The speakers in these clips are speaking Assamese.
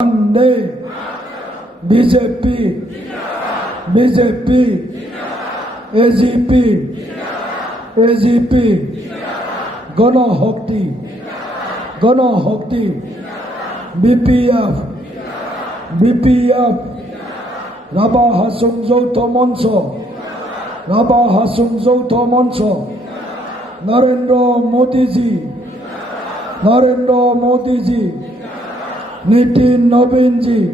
Monday, BJP, BJP, AGP, AGP, Gana Hokti, BPF, BPF, Rabba Hasum Zauto Monso, Rabba Hasum Zauto Monso, Narendra Modi ji, Narendra Modi ji, Nitin Nobin ji,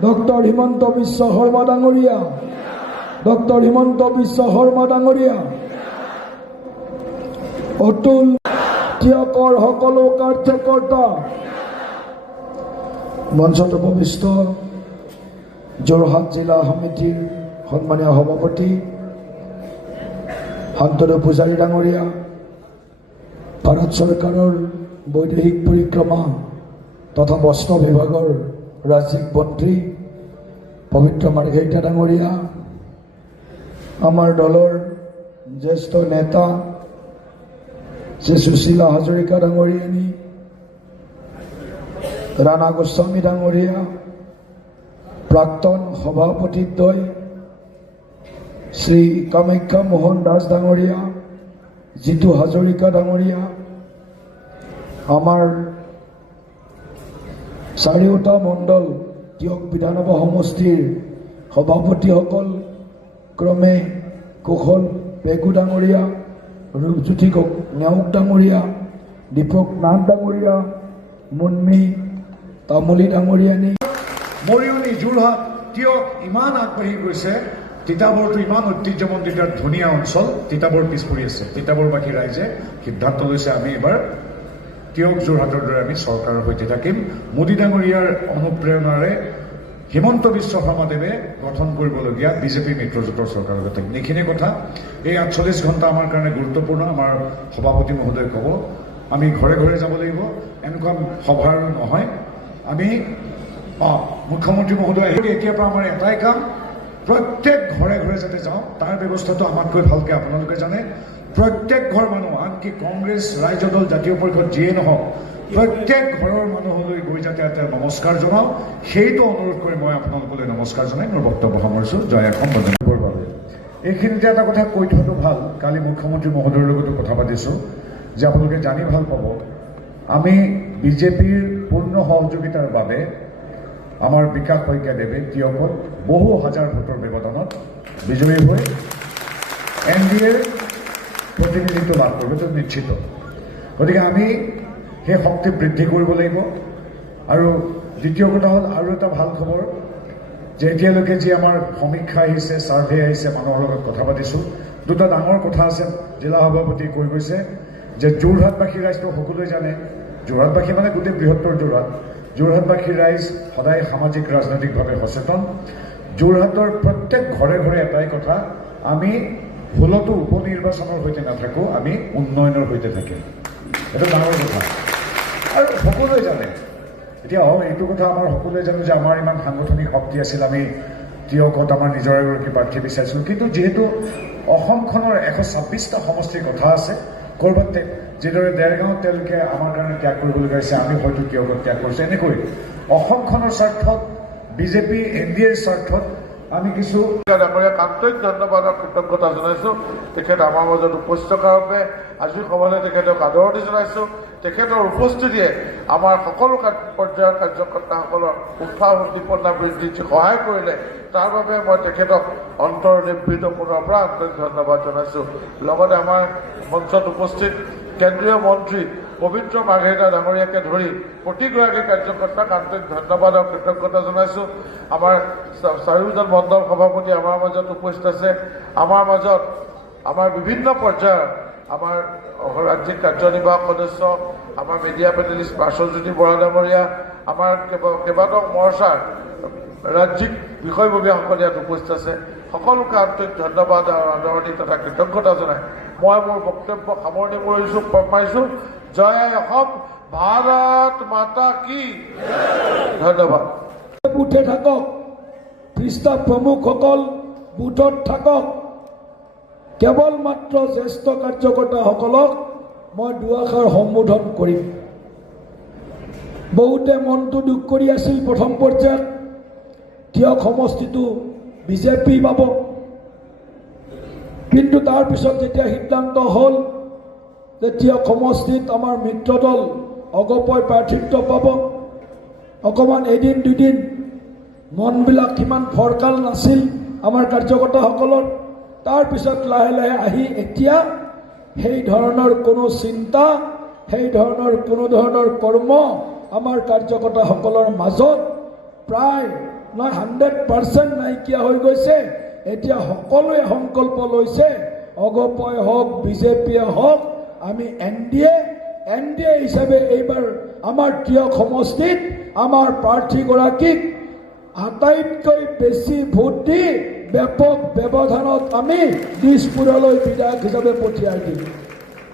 Dr. Himanta Biswa Sarma Dangoria, Dr. Himanta Biswa Sarma Dangoria, Otul Tiakor Hokolo Karchakorta, মঞ্চত উপবিষ্ট যোৰহাট জিলা সমিতিৰ সন্মানীয় সভাপতি শান্তনু পূজাৰী ডাঙৰীয়া, ভাৰত চৰকাৰৰ বৈদেশিক পৰিক্ৰমা তথা বস্ত্ৰ বিভাগৰ ৰাজ্যিক মন্ত্ৰী পবিত্ৰ মাৰ্ঘেৰিটা ডাঙৰীয়া, আমাৰ দলৰ জ্যেষ্ঠ নেতা শ্ৰী সুশীলা হাজৰিকা ডাঙৰীয়ানী, ৰাণা গোস্বামী ডাঙৰীয়া, প্ৰাক্তন সভাপতিদ্বয় শ্ৰী কামাখ্যা মোহন দাস ডাঙৰীয়া, জিতু হাজৰিকা ডাঙৰীয়া, আমাৰ চাৰিওটা মণ্ডল টিয়ক বিধানসভা সমষ্টিৰ সভাপতিসকল ক্ৰমে কুশল পেগু ডাঙৰীয়া, ৰূপজ্যোতি নেওগ ডাঙৰীয়া, দীপক নাথ ডাঙৰীয়া, মুন্মী তামুলী ডাঙৰীয়ানী, মৰিয়নি যোৰহাট টিয়ক ইমান আগবাঢ়ি গৈছে। তিতাবৰটো ইমান ঐতিহ্যমণ্ডিত ধুনীয়া অঞ্চল, তিতাবৰ পিছ পৰি আছে। তিতাবৰবাসী ৰাইজে সিদ্ধান্ত লৈছে আমি এইবাৰ টিয়ক যোৰহাটৰ দৰে আমি চৰকাৰৰ সৈতে থাকিম। মোদী ডাঙৰীয়াৰ অনুপ্ৰেৰণাৰে হিমন্ত বিশ্ব শৰ্মাদেৱে গঠন কৰিবলগীয়া বিজেপি মিত্ৰজোঁটৰ চৰকাৰৰ সৈতে থাকিম। এইখিনি কথা এই 48 ঘণ্টা আমাৰ কাৰণে গুৰুত্বপূৰ্ণ। আমাৰ সভাপতি মহোদয়ে ক'ব আমি ঘৰে ঘৰে যাব লাগিব, এনেকুৱা সভাৰ নহয়। আমি মুখ্যমন্ত্ৰী মহোদয় আহিব, এতিয়াৰ পৰা আমাৰ এটাই কাম, প্ৰত্যেক ঘৰে ঘৰে যাতে যাওঁ তাৰ ব্যৱস্থাটো আমাতকৈ ভালকৈ আপোনালোকে জানে। প্ৰত্যেক ঘৰ মানুহ, আনকি কংগ্ৰেছ ৰাজ্য দল জাতীয় পৰিষদ যিয়ে নহওক, প্ৰত্যেক ঘৰৰ মানুহলৈ গৈ যাতে এটা নমস্কাৰ জনাওঁ, সেইটো অনুৰোধ কৰি মই আপোনালোকলৈ নমস্কাৰ জনাই মোৰ বক্তব্য সামৰিছোঁ। জয় অসম। বন্ধুবৰ বাবে এইখিনিতে এটা কথা কৈ থোৱাটো ভাল, কালি মুখ্যমন্ত্ৰী মহোদয়ৰ লগতো কথা পাতিছোঁ যে আপোনালোকে জানি ভাল পাব, আমি বিজেপিৰ পূৰ্ণ সহযোগিতাৰ বাবে আমাৰ বিকাশ শইকীয়াদেৱে টিয়কত বহু হাজাৰ ভোটৰ ব্যৱধানত বিজয়ী হৈ NDAৰ প্ৰতিনিধিত্ব লাভ কৰিব, এইটো নিশ্চিত। গতিকে আমি সেই শক্তি বৃদ্ধি কৰিব লাগিব। আৰু দ্বিতীয় কথা হ'ল আৰু এটা ভাল খবৰ যে এতিয়ালৈকে যি আমাৰ সমীক্ষা আহিছে, ছাৰ্ভে আহিছে, মানুহৰ লগত কথা পাতিছোঁ, দুটা ডাঙৰ কথা আছে। জিলা সভাপতি কৈ গৈছে যে যোৰহাটবাসী ৰাইজটো সকলোৱে জানে, যোৰহাটবাসী মানে গোটেই বৃহত্তৰ যোৰহাট, যোৰহাটবাসীৰ ৰাইজ সদায় সামাজিক ৰাজনৈতিকভাৱে সচেতন। যোৰহাটৰ প্ৰত্যেক ঘৰে ঘৰে এটাই কথা, আমি ভুলতো উপ নিৰ্বাচনৰ সৈতে নাথাকোঁ, আমি উন্নয়নৰ সৈতে থাকিম। এইটো ডাঙৰ কথা আৰু সকলোৱে জানে। এতিয়া এইটো কথা আমাৰ সকলোৱে জানো যে আমাৰ ইমান সাংগঠনিক শক্তি আছিল, আমি টিয়কত আমাৰ নিজৰ এগৰাকী প্ৰাৰ্থী বিচাৰিছিলোঁ। কিন্তু যিহেতু অসমখনৰ 126টা সমষ্টিৰ কথা আছে, ক'ৰবাত যিদৰে দেৰগাঁৱত তেওঁলোকে আমাৰ কাৰণে ত্যাগ কৰিবলগীয়া হৈছে, আমি হয়তো টিয়কত ত্যাগ কৰিছোঁ। এনেকৈ অসমখনৰ স্বাৰ্থত, বিজেপি NDAৰ স্বাৰ্থত আমি কিছু ডাঙৰীয়াক আন্তৰিক ধন্যবাদ আৰু কৃতজ্ঞতা জনাইছোঁ। তেখেত আমাৰ মাজত উপস্থিত থকাৰ বাবে আজিৰ সভালৈ তেখেতক আদৰণি জনাইছোঁ। তেখেতৰ উপস্থিতিয়ে আমাৰ সকলো পৰ্যায়ৰ কাৰ্যকৰ্তাসকলৰ উৎসাহ উদ্দীপনা বৃদ্ধিত সহায় কৰিলে, তাৰ বাবে মই তেখেতক অন্তৰ নিভৃত পুনৰ পৰা আন্তৰিক ধন্যবাদ জনাইছোঁ। লগতে আমাৰ মঞ্চত উপস্থিত কেন্দ্ৰীয় মন্ত্ৰী পবিত্ৰ মাৰ্ঘেৰিটা ডাঙৰীয়াকে ধৰি প্ৰতিগৰাকী কাৰ্যকৰ্তাক আন্তৰিক ধন্যবাদ আৰু কৃতজ্ঞতা জনাইছোঁ। আমাৰ চাৰিওজন মণ্ডল সভাপতি আমাৰ মাজত উপস্থিত আছে। আমাৰ মাজত আমাৰ বিভিন্ন পৰ্যায়ৰ আমাৰ ৰাজ্যিক কাৰ্যনিৰ্বাহক সদস্য, আমাৰ মিডিয়া পেনেলিষ্ট পাৰ্শ্বজ্যোতি বৰা ডাঙৰীয়া, আমাৰ কেইবাটাও মৰ্চাৰ ৰাজ্যিক বিষয়ববীয়াসকল ইয়াত উপস্থিত আছে। সকলোকে আন্তৰিক ধন্যবাদ আৰু আদৰণি তথা কৃতজ্ঞতা জনাই মই মোৰ বক্তব্য সামৰণি মাৰিছোঁ। জয় অসম, ভাৰত মাতা কি। ধন্যবাদ। বুথে থাকক, পৃষ্ঠা প্ৰমুখসকল বুথত থাকক। কেৱল মাত্ৰ জ্যেষ্ঠ কাৰ্যকৰ্তাসকলক মই দুআষাৰ সম্বোধন কৰিম। বহুতে মনটো দুখ কৰি আছিল প্ৰথম পৰ্যায়ত তিয়ক সমষ্টিটো বিজেপি পাব, কিন্তু তাৰপিছত যেতিয়া সিদ্ধান্ত হ'ল যে তিয়ক সমষ্টিত আমাৰ মিত্ৰদল অগপই প্ৰাৰ্থিত্ব পাব, অকণমান এদিন দুদিন মনবিলাক সিমান ফৰকাল নাছিল আমাৰ কাৰ্যকৰ্তাসকলৰ। তাৰপিছত লাহে লাহে আহি এতিয়া সেই ধৰণৰ কোনো চিন্তা, সেই ধৰণৰ কোনো ধৰণৰ কৰ্ম আমাৰ কাৰ্যকৰ্তাসকলৰ মাজত প্ৰায় 100% নাইকিয়া হৈ গৈছে। এতিয়া সকলোৱে সংকল্প লৈছে, অগপই হওক বিজেপিয়ে হওক, আমি এনডিএ হিচাপে এইবাৰ আমাৰ তিয়ক সমষ্টিত আমাৰ প্ৰাৰ্থীগৰাকীক আটাইতকৈ বেছি ভোট দি ব্যাপক ব্যৱধানত আমি দিছপুৰলৈ বিধায়ক হিচাপে পঠিয়াই দিম।